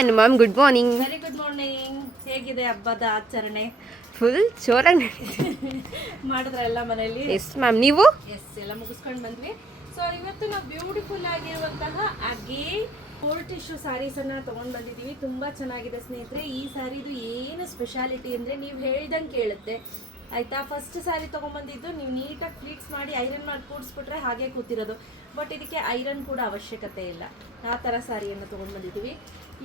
Anu ma'am good morning very good morning ಹೇಗಿದೆ ಹಬ್ಬದ ಆಚರಣೆ? ಫುಲ್ ಜೋರಾಗಿ ಮಾಡಿದ್ರ ಎಲ್ಲ ಮನೆಯಲ್ಲಿ ಎಸ್ ಮ್ಯಾಮ್ ನೀವು? ಎಸ್ ಎಲ್ಲ ಮುಗಿಸ್ಕೊಂಡು ಬಂದ್ವಿ. ಸೊ ಇವತ್ತು ನಾವು ಬ್ಯೂಟಿಫುಲ್ ಆಗಿರುವಂತಹ ಅಗೇ ಕೋಲ್ಡ್ ಟಿಶ್ಯೂ ಸ್ಯಾರೀಸ್ ಅನ್ನ ತಗೊಂಡ್ ಬಂದಿದೀವಿ. ತುಂಬಾ ಚೆನ್ನಾಗಿದೆ ಸ್ನೇಹಿತರೆ. ಈ ಸ್ಯಾರಿದು ಏನು ಸ್ಪೆಷಾಲಿಟಿ ಅಂದ್ರೆ ನೀವು ಹೇಳಿದಂಗೆ ಕೇಳುತ್ತೆ. ಆಯ್ತಾ? ಫಸ್ಟ್ ಸ್ಯಾರಿ ತೊಗೊಂಬಂದಿದ್ದು ನೀವು ನೀಟಾಗಿ ಫ್ಲೀಟ್ಸ್ ಮಾಡಿ ಐರನ್ ಮಾಡಿ ಕೂಡಿಸ್ಬಿಟ್ರೆ ಹಾಗೆ ಕೂತಿರೋದು. ಬಟ್ ಇದಕ್ಕೆ ಐರನ್ ಕೂಡ ಅವಶ್ಯಕತೆ ಇಲ್ಲ. ಆ ಥರ ಸ್ಯಾರಿಯನ್ನು ತೊಗೊಂಡ್ಬಂದಿದ್ದೀವಿ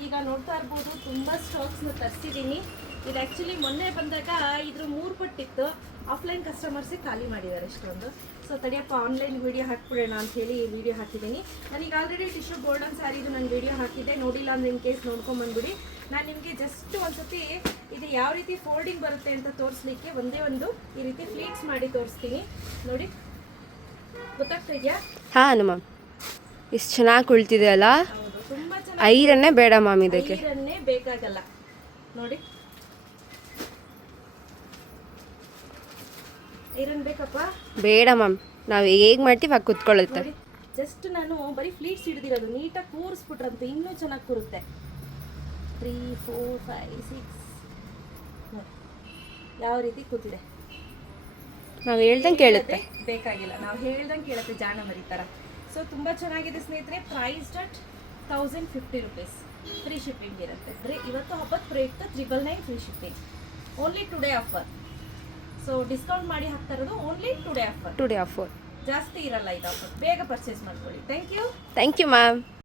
ಈಗ ನೋಡ್ತಾ ಇರ್ಬೋದು, ತುಂಬ ಸ್ಟಾಕ್ಸ್ನ ತರಿಸಿದ್ದೀನಿ. ಇದು ಆ್ಯಕ್ಚುಲಿ ಮೊನ್ನೆ ಬಂದಾಗ ಇದ್ರ ಮೂರು ಪಟ್ಟಿತ್ತು. ಆಫ್ಲೈನ್ ಕಸ್ಟಮರ್ಸೇ ಖಾಲಿ ಮಾಡಿದ್ದಾರೆ ಅಷ್ಟೊಂದು ಸೊ ತಡಿಯಪ್ಪ ಆನ್ಲೈನ್ ವಿಡಿಯೋ ಹಾಕ್ಬಿಡೋಣ ಅಂತ ಹೇಳಿ ಈ ವಿಡಿಯೋ ಹಾಕಿದ್ದೀನಿ. ನನಗೆ ಆಲ್ರೆಡಿ ಟಿಶ್ಯೂ ಗೋಲ್ಡನ್ ಸ್ಯಾರಿದು ನಾನು ವಿಡಿಯೋ ಹಾಕಿದ್ದೆ. ನೋಡಿಲ್ಲ ಅಂದ್ರೆ ಇನ್ ಕೇಸ್ ನೋಡ್ಕೊಂಬಂದ್ಬಿಡಿ ನಾನು ನಿಮಗೆ ಜಸ್ಟ್ ಒಂದ್ಸತಿ ಇದು ಯಾವ ರೀತಿ ಫೋಲ್ಡಿಂಗ್ ಬರುತ್ತೆ ಅಂತ ತೋರಿಸ್ಲಿಕ್ಕೆ ಒಂದೇ ಒಂದು ಈ ರೀತಿ ಫ್ಲೀಟ್ಸ್ ಮಾಡಿ ತೋರಿಸ್ತೀನಿ. ನೋಡಿ. ಗೊತ್ತಾಗ್ತಾ ಇದೆಯಾ? ಹಾಂ ಮ್ಯಾಮ್ ಇಷ್ಟು ಚೆನ್ನಾಗಿ ಕುಳಿತಿದೆ ಅಲ್ಲ? ಐರನ್ನೇ ಬೇಡ ಮ್ಯಾಮ್ ಇದಕ್ಕೆ. ಐರನ್ನೇ ಬೇಕಾಗಲ್ಲ. ನೋಡಿ ಐರನ್ ಬೇಕಪ್ಪ ಬೇಡ ಮ್ಯಾಮ್. ನಾವು ಹೇಗೆ ಮಾಡ್ತೀವಿ ಹಾಗೆ ಕುತ್ಕೊಳ್ಳುತ್ತೆ. ಜಸ್ಟ್ ನಾನು ಬರೀ ಫ್ಲೀಟ್ಸ್ ಹಿಡಿದಿರೋದು ನೀಟಾಗಿ ಕೂರಿಸ್ಬಿಟ್ರಂತೆ ಇನ್ನೂ ಚೆನ್ನಾಗಿ ಕೂರುತ್ತೆ. ತ್ರೀ ಫೋರ್ ಫೈವ್ ಸಿಕ್ಸ್ ಯಾವ ರೀತಿ ಕೂತಿದೆ. ನಾವು ಹೇಳ್ದಂಗೆ ಕೇಳುತ್ತೆ. ಬೇಕಾಗಿಲ್ಲ. ನಾವು ಹೇಳ್ದಂಗೆ ಕೇಳುತ್ತೆ ಜಾಣ ಮರಿ ಥರ ಸೊ ತುಂಬ ಚೆನ್ನಾಗಿದೆ ಸ್ನೇಹಿತರೆ price at thousand fifty rupees free shipping ಇರುತ್ತೆ. ಬರೀ ಇವತ್ತು ಹಬ್ಬದ ಪ್ರಯುಕ್ತ triple nine free shipping only today offer so discount ಮಾಡಿ ಹಾಕ್ತಾ ಇರೋದು only today offer today offer ಜಾಸ್ತಿ ಇರಲ್ಲ ಇದು ಆಫರ್ ಬೇಗ ಪರ್ಚೇಸ್ ಮಾಡ್ಕೊಳ್ಳಿ. Thank you thank you ma'am